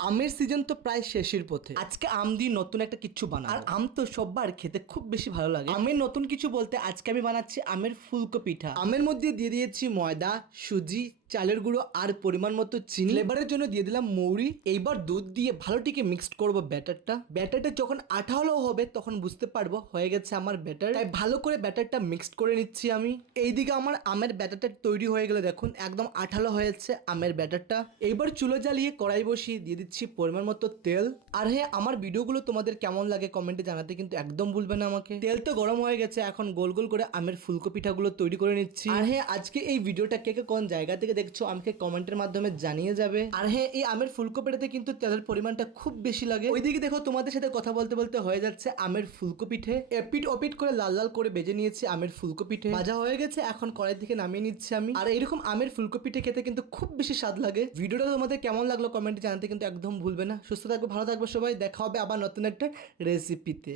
আমের সিজন তো প্রায় শেষের পথে। আজকে আম দিয়ে নতুন একটা কিছু বানাবো। আর আম তো সববার খেতে খুব বেশি ভালো লাগে। আমের নতুন কিছু বলতে আজকে আমি বানাচ্ছি আমের ফুলকো পিঠা। আমের মধ্যে দিয়ে দিয়েছি ময়দা, সুজি, চালের গুঁড়ো আর পরিমাণ মতো চিনি। ফ্লেভারের জন্য দিয়ে দিলাম মৌরি। এইবার দুধ দিয়ে ভালোটিকে মিক্সড করবো ব্যাটারটা যখন আঠালো হবে তখন বুঝতে পারবো হয়ে গেছে আমার ব্যাটার। তাই ভালো করে ব্যাটারটা মিক্সড করে নিচ্ছি আমি। এইদিকে আমার আমের ব্যাটারটা তৈরি হয়ে গেলে দেখুন একদম আঠালো হয়েছে আমের ব্যাটারটা। এইবার চুলো জ্বালিয়ে কড়াই বসিয়ে দিয়ে দিচ্ছি পরিমাণ মতো তেল। আর হ্যাঁ, আমার ভিডিওগুলো তোমাদের কেমন লাগে কমেন্টে জানাতে কিন্তু একদম ভুলবে না আমাকে। তেল তো গরম হয়ে গেছে, এখন গোল গোল করে আমের ফুলকো পিঠাগুলো তৈরি করে নিচ্ছি। আর হ্যাঁ, আজকে এই ভিডিওটা কে কে কোন জায়গা থেকে দেখছো আমাকে কমেন্টের মাধ্যমে জানিয়ে যাবে। আর হ্যাঁ, এই আমের ফুলকো পিঠাতে কিন্তু তেলের পরিমাণটা খুব বেশি লাগে। ওইদিকে দেখো তোমাদের সাথে কথা বলতে বলতে হয়ে যাচ্ছে আমের ফুলকো পিঠে। এপিট ওপিট করে লাল লাল করে বেজে নিয়েছি আমের ফুলকো পিঠে। ভাজা হয়ে গেছে, এখন কড়াই থেকে নামিয়ে নিচ্ছি আমি। আর এরকম আমের ফুলকো পিঠে খেতে কিন্তু খুব বেশি স্বাদ লাগে। ভিডিওটা তোমাদের কেমন লাগলো কমেন্টে জানাতে কিন্তু একদম ভুলবে না। সুস্থ থাকবে, ভালো থাকবে সবাই, দেখা হবে আবার নতুন একটা রেসিপিতে।